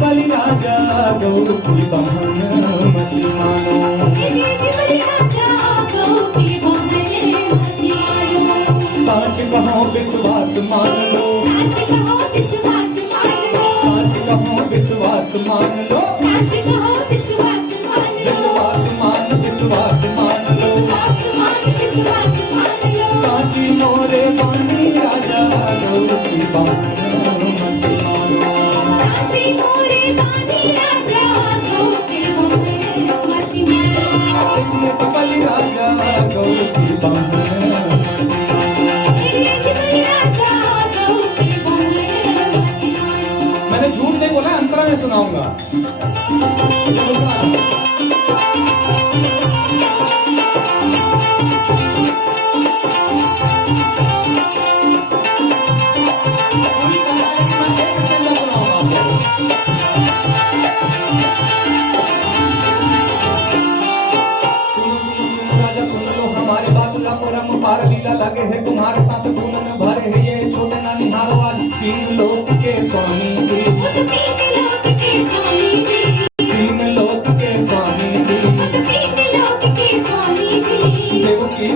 बलि राजा गौ की बहन मत मानो। साच कहो विश्वास मान लो, साच कहो विश्वास मान लो, विश्वास मान लो। साची मोरे बानी राजा गौ की बहन मत मानो। बलि राजा गौ की बहन मैंने झूठ नहीं बोला, अंतरा में सुनाऊंगा। पार लीला लगे है तुम्हारे साथ धूम में भरे है ये छोटे नानी हारवाल। तीन लोक के स्वामी जी, तीन लोक के स्वामी जी, देव की